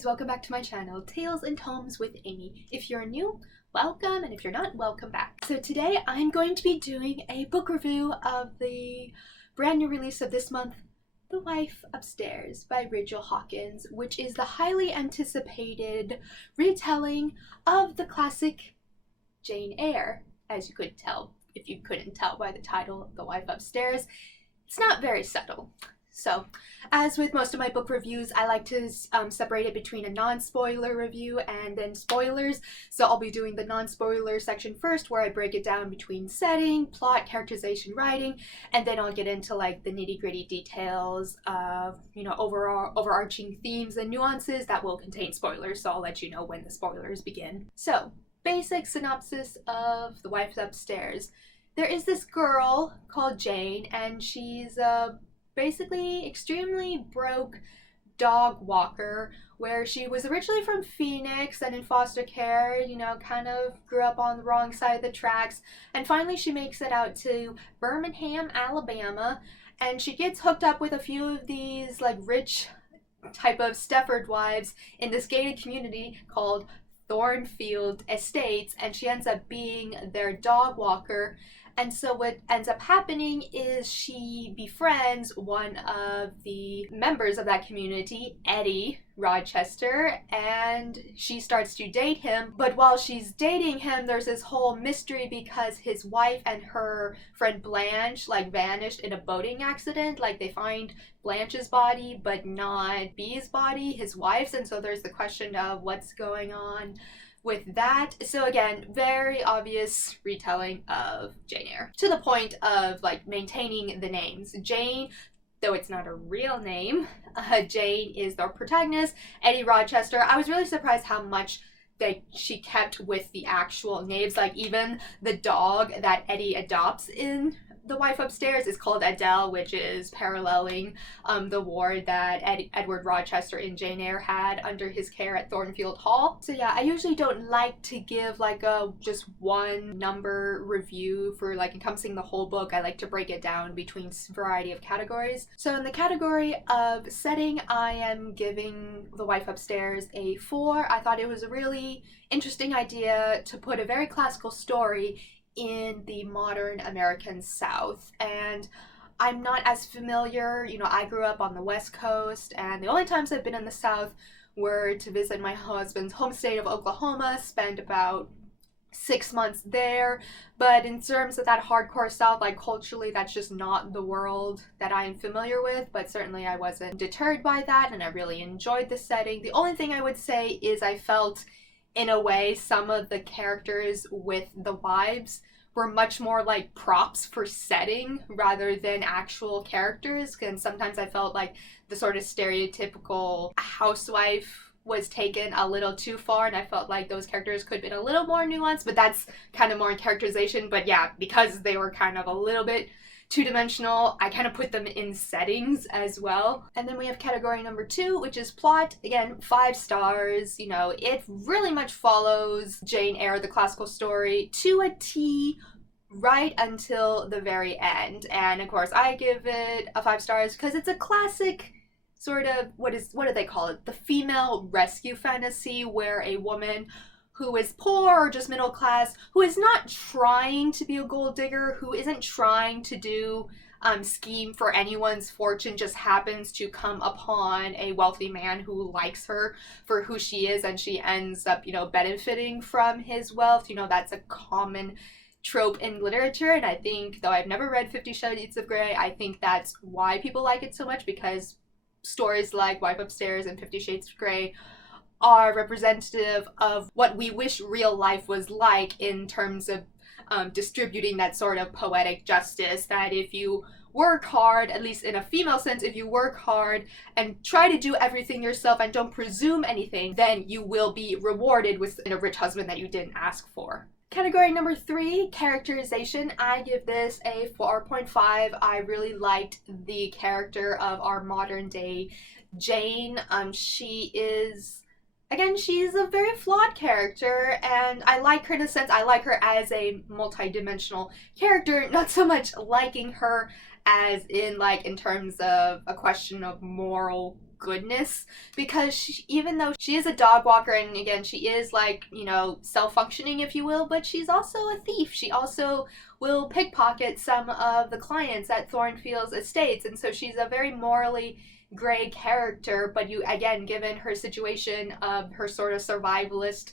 guys, welcome back to my channel, Tales and Tomes with Amy. If you're new, welcome, and if you're not, welcome back. So today I'm going to be doing a book review of the brand new release of this month, The Wife Upstairs by Rachel Hawkins, which is the highly anticipated retelling of the classic Jane Eyre. As you could tell, if you couldn't tell by the title, The Wife Upstairs, it's not very subtle. So, as with most of my book reviews, I like to separate it between a non-spoiler review and then spoilers. So I'll be doing the non-spoiler section first, where I break it down between setting, plot, characterization, writing, and then I'll get into like the nitty-gritty details of, overall overarching themes and nuances that will contain spoilers. So I'll let you know when the spoilers begin. So, basic synopsis of The Wife Upstairs. There is this girl called Jane, and she's basically extremely broke dog walker, where she was originally from Phoenix and in foster care, kind of grew up on the wrong side of the tracks, and finally she makes it out to Birmingham, Alabama, and she gets hooked up with a few of these like rich type of Stepford wives in this gated community called Thornfield Estates, and she ends up being their dog walker. And so what ends up happening is she befriends one of the members of that community, Eddie Rochester, and she starts to date him. But while she's dating him, there's this whole mystery because his wife and her friend Blanche vanished in a boating accident. They find Blanche's body but not Bee's body, his wife's, and so there's the question of what's going on with that. So again, very obvious retelling of Jane Eyre, to the point of maintaining the names. Jane, though it's not a real name, Jane is the protagonist. Eddie Rochester, I was really surprised how much she kept with the actual names. Even the dog that Eddie adopts in The Wife Upstairs is called Adele, which is paralleling the ward that Edward Rochester in Jane Eyre had under his care at Thornfield Hall. So yeah, I usually don't like to give a just one number review for encompassing the whole book. I like to break it down between a variety of categories. So in the category of setting, I am giving The Wife Upstairs a 4. I thought it was a really interesting idea to put a very classical story in the modern American South, and I'm not as familiar. I grew up on the West Coast, and the only times I've been in the South were to visit my husband's home state of Oklahoma, spent about 6 months there. But in terms of that hardcore South, culturally, that's just not the world that I am familiar with. But certainly I wasn't deterred by that, and I really enjoyed the setting. The only thing I would say is I felt, in a way, some of the characters with the wives were much more like props for setting rather than actual characters. And sometimes I felt like the sort of stereotypical housewife was taken a little too far, and I felt like those characters could have been a little more nuanced, but that's kind of more in characterization. But yeah, because they were kind of a little bit two-dimensional, I kind of put them in settings as well. And then we have category number 2, which is plot. Again, 5 stars. It really much follows Jane Eyre, the classical story, to a T, right until the very end. And of course, I give it a 5 stars because it's a classic sort of, what do they call it? The female rescue fantasy, where a woman who is poor or just middle class, who is not trying to be a gold digger, who isn't trying to do scheme for anyone's fortune, just happens to come upon a wealthy man who likes her for who she is, and she ends up, benefiting from his wealth. That's a common trope in literature, and I think, though I've never read 50 Shades of Grey, I think that's why people like it so much, because stories like Wife Upstairs and 50 Shades of Grey are representative of what we wish real life was like, in terms of distributing that sort of poetic justice, that if you work hard, at least in a female sense, if you work hard and try to do everything yourself and don't presume anything, then you will be rewarded with a rich husband that you didn't ask for. Category number 3, characterization. I give this a 4.5. I really liked the character of our modern day Jane. She's a very flawed character, and I like her in a sense. I like her as a multi-dimensional character, not so much liking her as in terms of a question of moral goodness, because even though she is a dog walker, and again, she is like, you know, self-functioning, if you will, but she's also a thief. She also will pickpocket some of the clients at Thornfield's estates, and so she's a very morally gray character. But you, again, given her situation of her sort of survivalist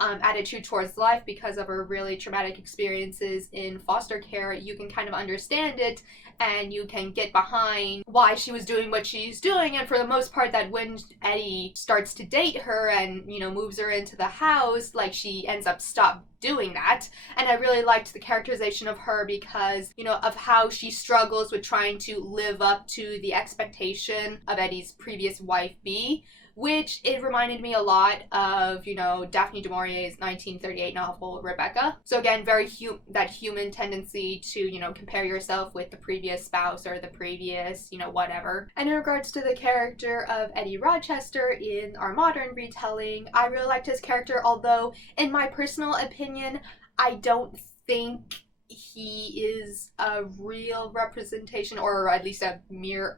attitude towards life because of her really traumatic experiences in foster care, you can kind of understand it, and you can get behind why she was doing what she's doing. And for the most part, that when Eddie starts to date her and, you know, moves her into the house, like, she ends up stop doing that. And I really liked the characterization of her because, you know, of how she struggles with trying to live up to the expectation of Eddie's previous wife, B, which it reminded me a lot of, you know, Daphne du Maurier's 1938 novel, Rebecca. So again, very that human tendency to, you know, compare yourself with the previous spouse or the previous, you know, whatever. And in regards to the character of Eddie Rochester in our modern retelling, I really liked his character, although in my personal opinion, I don't think he is a real representation, or at least an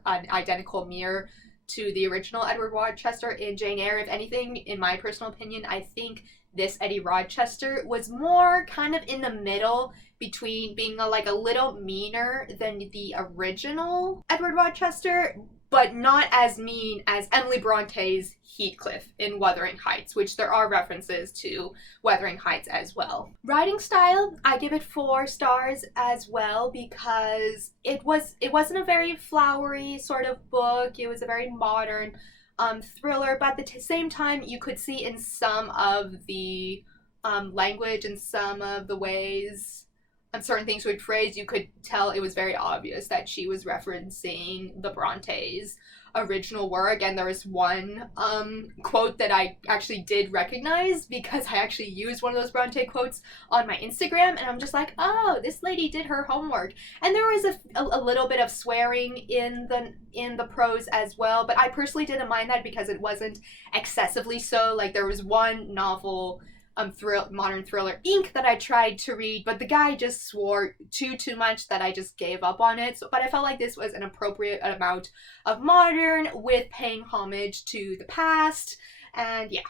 identical mirror to the original Edward Rochester in Jane Eyre. If anything, in my personal opinion, I think this Eddie Rochester was more kind of in the middle between being a little meaner than the original Edward Rochester, but not as mean as Emily Bronte's Heathcliff in Wuthering Heights, which there are references to Wuthering Heights as well. Writing style, I give it 4 stars as well, because it wasn't a very flowery sort of book. It was a very modern thriller, but at the same time, you could see in some of the language and some of the ways certain things would phrase, you could tell it was very obvious that she was referencing the Brontes' original work. And there was one quote that I actually did recognize, because I actually used one of those Bronte quotes on my Instagram, and I'm just like, oh, this lady did her homework. And there was a little bit of swearing in the prose as well, but I personally didn't mind that because it wasn't excessively so. Like, there was one novel, modern thriller Inc. that I tried to read, but the guy just swore too much that I just gave up on it. But I felt like this was an appropriate amount of modern with paying homage to the past, and yeah.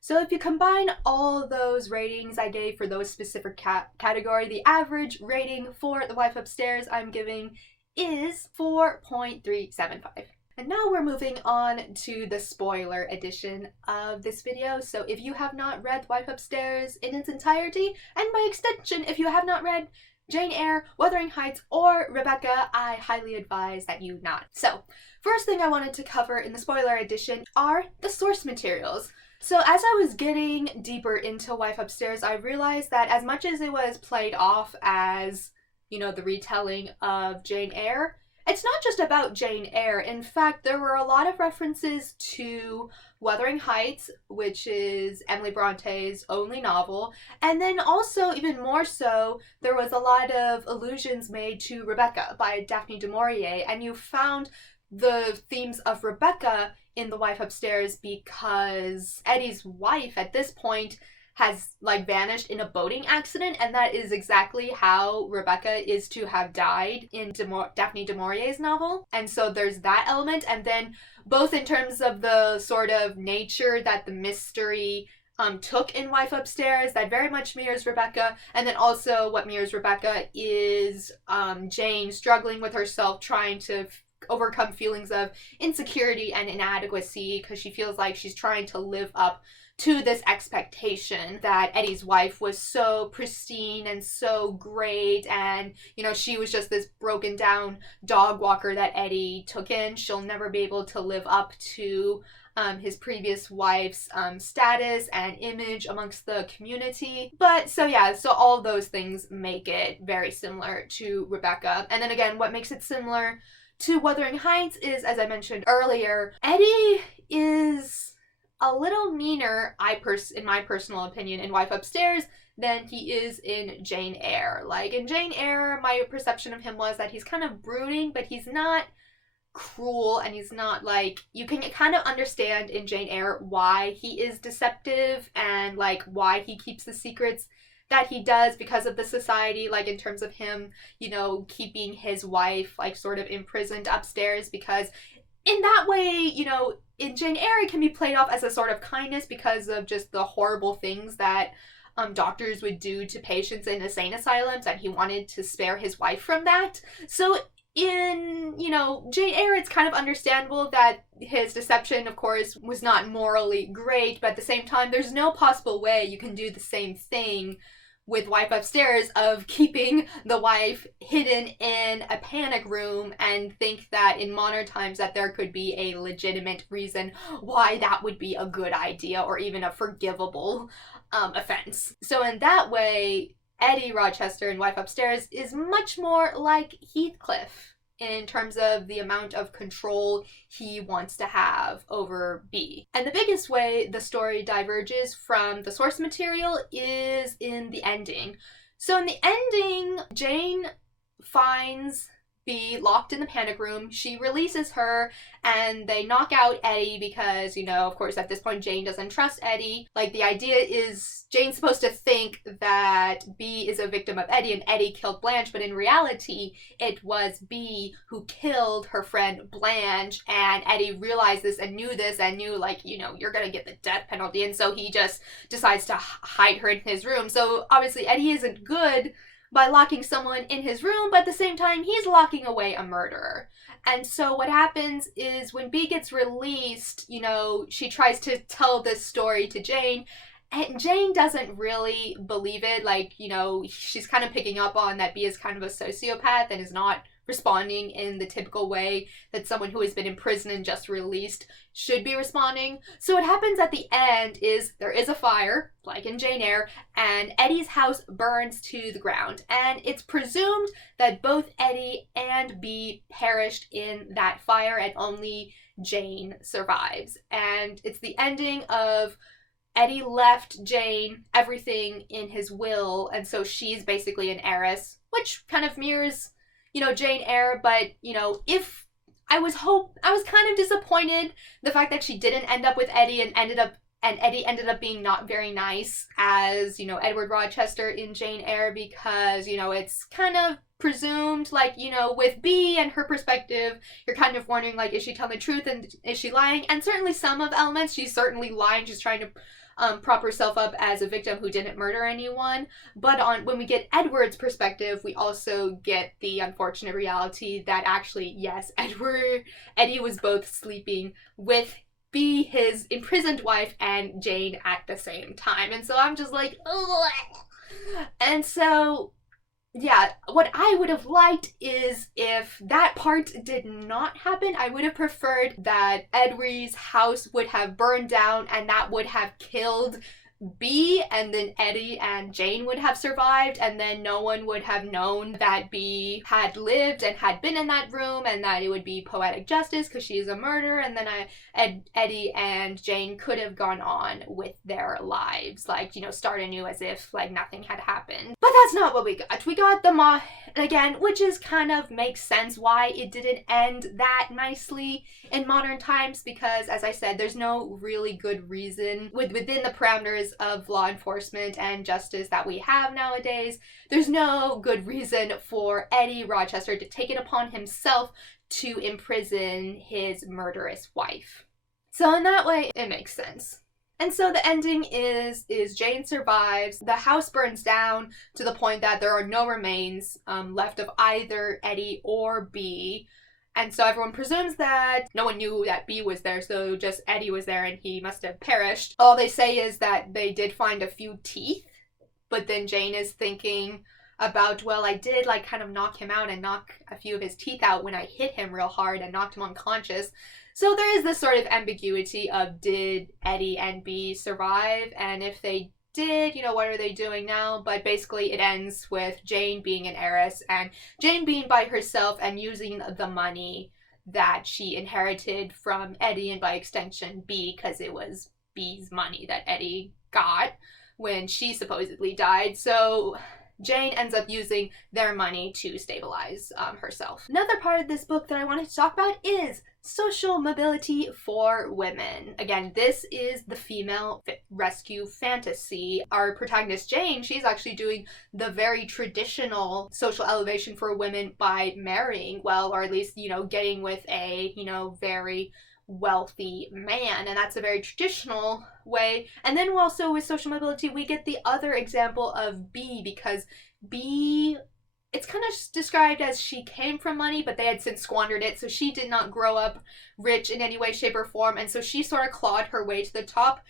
So if you combine all those ratings I gave for those specific category, the average rating for The Wife Upstairs I'm giving is 4.375. And now we're moving on to the spoiler edition of this video. So if you have not read The Wife Upstairs in its entirety, and by extension, if you have not read Jane Eyre, Wuthering Heights, or Rebecca, I highly advise that you not. So, first thing I wanted to cover in the spoiler edition are the source materials. So as I was getting deeper into Wife Upstairs, I realized that as much as it was played off as, you know, the retelling of Jane Eyre, it's not just about Jane Eyre. In fact, there were a lot of references to Wuthering Heights, which is Emily Bronte's only novel, and then also, even more so, there was a lot of allusions made to Rebecca by Daphne du Maurier, and you found the themes of Rebecca in The Wife Upstairs because Eddie's wife at this point has vanished in a boating accident, and that is exactly how Rebecca is to have died in Daphne du Maurier's novel. And so there's that element, and then both in terms of the sort of nature that the mystery took in Wife Upstairs, that very much mirrors Rebecca, and then also what mirrors Rebecca is Jane struggling with herself, trying to overcome feelings of insecurity and inadequacy because she feels like she's trying to live up to this expectation that Eddie's wife was so pristine and so great, and, you know, she was just this broken down dog walker that Eddie took in. She'll never be able to live up to his previous wife's status and image amongst the community. But so yeah, so all those things make it very similar to Rebecca. And then again, what makes it similar to Wuthering Heights is, as I mentioned earlier, Eddie is a little meaner, in my personal opinion, in Wife Upstairs than he is in Jane Eyre. Like, in Jane Eyre, my perception of him was that he's kind of brooding, but he's not cruel, and he's not you can kind of understand in Jane Eyre why he is deceptive and why he keeps the secrets that he does because of the society, in terms of him, you know, keeping his wife sort of imprisoned upstairs, because in that way, you know, in Jane Eyre, it can be played off as a sort of kindness because of just the horrible things that doctors would do to patients in insane asylums, and he wanted to spare his wife from that. So in, you know, Jane Eyre, it's kind of understandable that his deception, of course, was not morally great, but at the same time, there's no possible way you can do the same thing with Wife Upstairs of keeping the wife hidden in a panic room and think that in modern times that there could be a legitimate reason why that would be a good idea or even a forgivable offense. So in that way, Eddie Rochester in Wife Upstairs is much more like Heathcliff in terms of the amount of control he wants to have over B. And the biggest way the story diverges from the source material is in the ending. So in the ending, Jane finds B locked in the panic room. She releases her and they knock out Eddie because, you know, of course at this point Jane doesn't trust Eddie. Like, the idea is Jane's supposed to think that B is a victim of Eddie and Eddie killed Blanche, but in reality it was B who killed her friend Blanche, and Eddie realized this and knew, like, you know, you're gonna get the death penalty, and so he just decides to hide her in his room. So obviously Eddie isn't good by locking someone in his room, but at the same time, he's locking away a murderer. And so what happens is when B gets released, you know, she tries to tell this story to Jane, and Jane doesn't really believe it. Like, you know, she's kind of picking up on that B is kind of a sociopath and is not responding in the typical way that someone who has been in prison and just released should be responding. So what happens at the end is there is a fire, like in Jane Eyre, and Eddie's house burns to the ground. And it's presumed that both Eddie and B perished in that fire and only Jane survives. And it's the ending of Eddie left Jane everything in his will, and so she's basically an heiress, which kind of mirrors, you know, Jane Eyre. But, you know, if I was kind of disappointed the fact that she didn't end up with Eddie and Eddie ended up being not very nice as, you know, Edward Rochester in Jane Eyre, because, you know, it's kind of presumed, like, you know, with B and her perspective, you're kind of wondering, like, is she telling the truth and is she lying? And certainly some of the elements, she's certainly lying. She's trying to prop herself up as a victim who didn't murder anyone. But when we get Edward's perspective, we also get the unfortunate reality that actually, yes, Eddie was both sleeping with B, his imprisoned wife, and Jane at the same time. And so I'm just like, ugh. And so, yeah, what I would have liked is if that part did not happen. I would have preferred that Edward's house would have burned down and that would have killed B, and then Eddie and Jane would have survived, and then no one would have known that B had lived and had been in that room, and that it would be poetic justice because she is a murderer, and then Eddie and Jane could have gone on with their lives, like, you know, start anew as if, like, nothing had happened. But that's not what we got. We got the again, which is kind of makes sense why it didn't end that nicely in modern times, because, as I said, there's no really good reason within the parameters of law enforcement and justice that we have nowadays. There's no good reason for Eddie Rochester to take it upon himself to imprison his murderous wife. So in that way, it makes sense. And so the ending is Jane survives, the house burns down to the point that there are no remains left of either Eddie or B. And so everyone presumes that no one knew that B was there, so just Eddie was there and he must have perished. All they say is that they did find a few teeth, but then Jane is thinking about, well, I did, like, kind of knock him out and knock a few of his teeth out when I hit him real hard and knocked him unconscious. So there is this sort of ambiguity of, did Eddie and B survive? And if they did, you know, what are they doing now? But basically it ends with Jane being an heiress and Jane being by herself and using the money that she inherited from Eddie, and by extension B, because it was B's money that Eddie got when she supposedly died. So Jane ends up using their money to stabilize herself. Another part of this book that I wanted to talk about is social mobility for women. Again, this is the female rescue fantasy. Our protagonist Jane, she's actually doing the very traditional social elevation for women by marrying well, or at least, getting with a, very wealthy man, and that's a very traditional way. And then also with social mobility, we get the other example of B, because B, it's kind of described as she came from money, but they had since squandered it, so she did not grow up rich in any way, shape, or form, and so she sort of clawed her way to the top.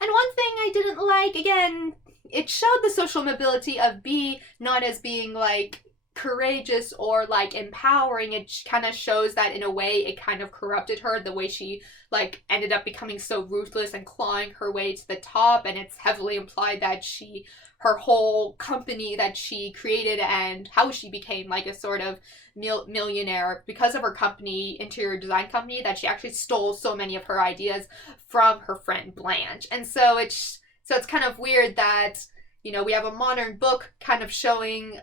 And one thing I didn't like, again, it showed the social mobility of B not as being like courageous or like empowering. It kind of shows that in a way it kind of corrupted her, the way she like ended up becoming so ruthless and clawing her way to the top. And it's heavily implied that her whole company that she created and how she became like a sort of millionaire because of her company, interior design company, that she actually stole so many of her ideas from her friend Blanche. And so it's kind of weird that, we have a modern book kind of showing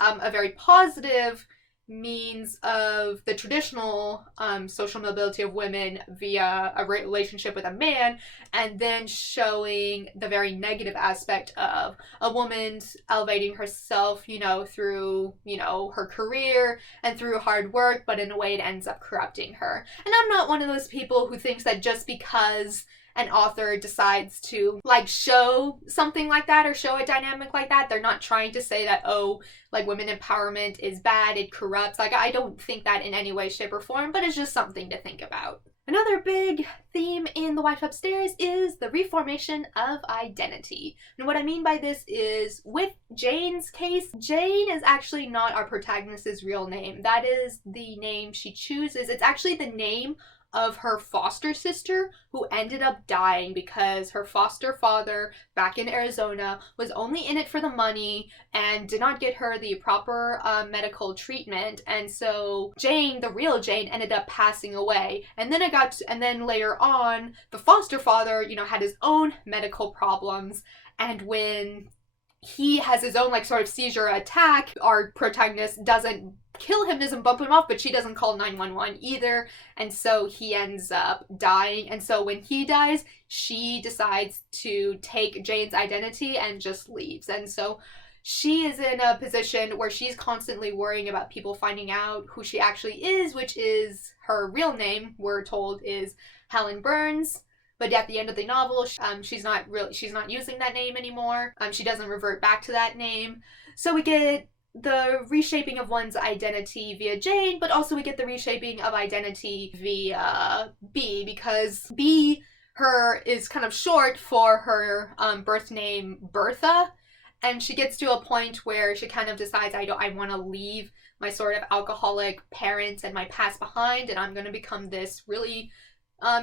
a very positive means of the traditional social mobility of women via a relationship with a man, and then showing the very negative aspect of a woman's elevating herself, through, her career and through hard work, but in a way it ends up corrupting her. And I'm not one of those people who thinks that just because an author decides to like show something like that or show a dynamic like that, they're not trying to say that, oh, like women empowerment is bad, it corrupts. Like, I don't think that in any way, shape, or form, but it's just something to think about. Another big theme in The Wife Upstairs is the reformation of identity. And what I mean by this is, with Jane's case, Jane is actually not our protagonist's real name. That is the name she chooses. It's actually the name of her foster sister, who ended up dying because her foster father back in Arizona was only in it for the money and did not get her the proper medical treatment. And so Jane, the real Jane, ended up passing away. And then later on, the foster father, had his own medical problems. And when he has his own like sort of seizure attack, our protagonist doesn't kill him, doesn't bump him off, but she doesn't call 911 either, and so he ends up dying. And so when he dies, she decides to take Jane's identity and just leaves. And so she is in a position where she's constantly worrying about people finding out who she actually is, which is her real name, we're told, is Helen Burns. But at the end of the novel, she's not using that name anymore. She doesn't revert back to that name. So we get the reshaping of one's identity via Jane, but also we get the reshaping of identity via B, because B, is kind of short for her birth name, Bertha. And she gets to a point where she kind of decides, I want to leave my sort of alcoholic parents and my past behind, and I'm going to become this really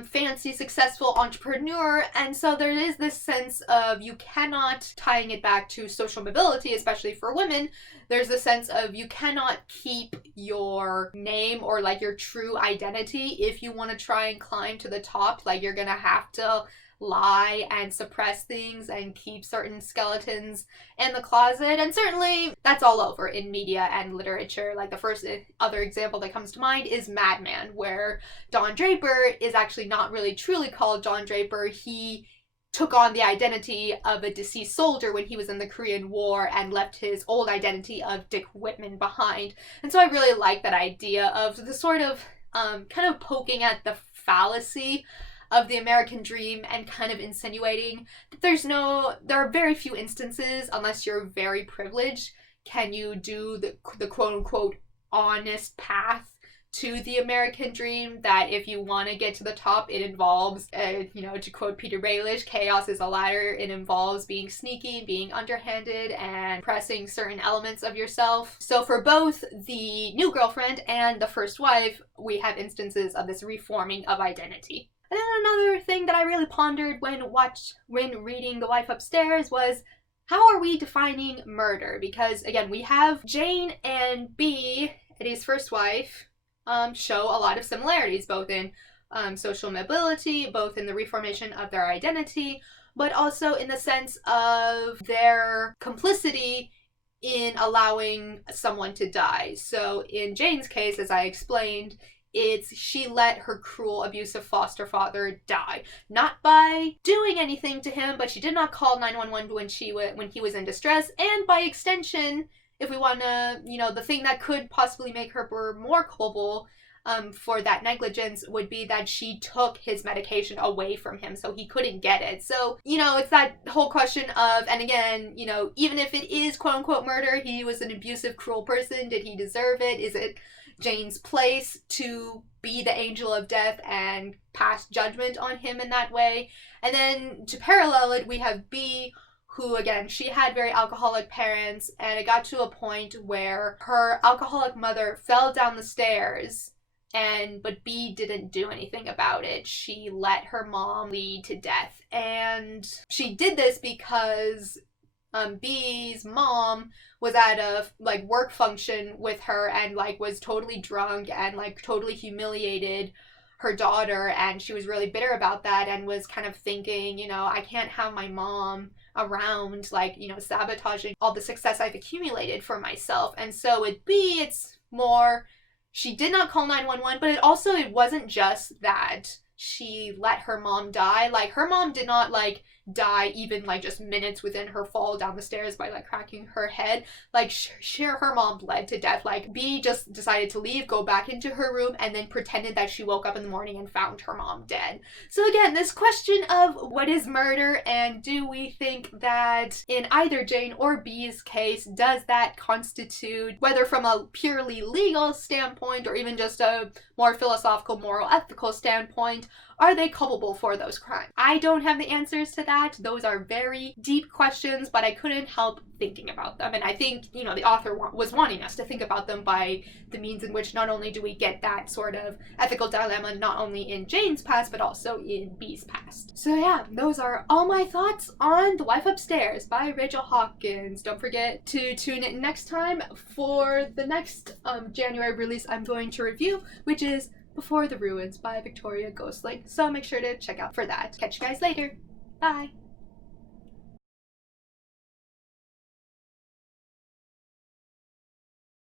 fancy, successful entrepreneur. And so there is this sense of, you cannot, tying it back to social mobility, especially for women, there's a sense of you cannot keep your name or like your true identity if you want to try and climb to the top. Like, you're gonna have to lie and suppress things and keep certain skeletons in the closet. And certainly that's all over in media and literature. Like, the first other example that comes to mind is Mad Men, where Don Draper is actually not really truly called Don Draper. He took on the identity of a deceased soldier when he was in the Korean War and left his old identity of Dick Whitman behind. And so I really like that idea of the sort of kind of poking at the fallacy of the American dream and kind of insinuating that there are very few instances, unless you're very privileged, can you do the quote-unquote honest path to the American dream, that if you want to get to the top, it involves, to quote Peter Baelish, chaos is a ladder. It involves being sneaky, being underhanded, and pressing certain elements of yourself. So for both the new girlfriend and the first wife, we have instances of this reforming of identity. And then another thing that I really pondered when reading The Wife Upstairs was, how are we defining murder? Because again, we have Jane and B, Eddie's first wife, show a lot of similarities, both in social mobility, both in the reformation of their identity, but also in the sense of their complicity in allowing someone to die. So in Jane's case, as I explained, it's she let her cruel, abusive foster father die. Not by doing anything to him, but she did not call 911 when he was in distress, and by extension, if we want to, the thing that could possibly make her more culpable for that negligence would be that she took his medication away from him so he couldn't get it. So, it's that whole question of, and again, even if it is quote unquote murder, he was an abusive, cruel person. Did he deserve it? Is it Jane's place to be the angel of death and pass judgment on him in that way? And then to parallel it, we have B, who, again, she had very alcoholic parents, and it got to a point where her alcoholic mother fell down the stairs, but B didn't do anything about it. She let her mom bleed to death. And she did this because B's mom was at a work function with her and was totally drunk and totally humiliated her daughter, and she was really bitter about that and was kind of thinking, I can't have my mom around sabotaging all the success I've accumulated for myself. And so with B, it's more, she did not call 911, but it wasn't just that she let her mom die. Her mom did not die even just minutes within her fall down the stairs by cracking her head. Her mom bled to death. B just decided to leave, go back into her room, and then pretended that she woke up in the morning and found her mom dead. So again, this question of what is murder, and do we think that in either Jane or B's case, does that constitute, whether from a purely legal standpoint or even just a more philosophical, moral, ethical standpoint, are they culpable for those crimes? I don't have the answers to that. Those are very deep questions, but I couldn't help thinking about them. And I think, the author was wanting us to think about them by the means in which not only do we get that sort of ethical dilemma, not only in Jane's past, but also in B's past. So yeah, those are all my thoughts on The Wife Upstairs by Rachel Hawkins. Don't forget to tune in next time for the next January release I'm going to review, which is Before the Ruins by Victoria Ghostling. So make sure to check out for that. Catch you guys later. Bye.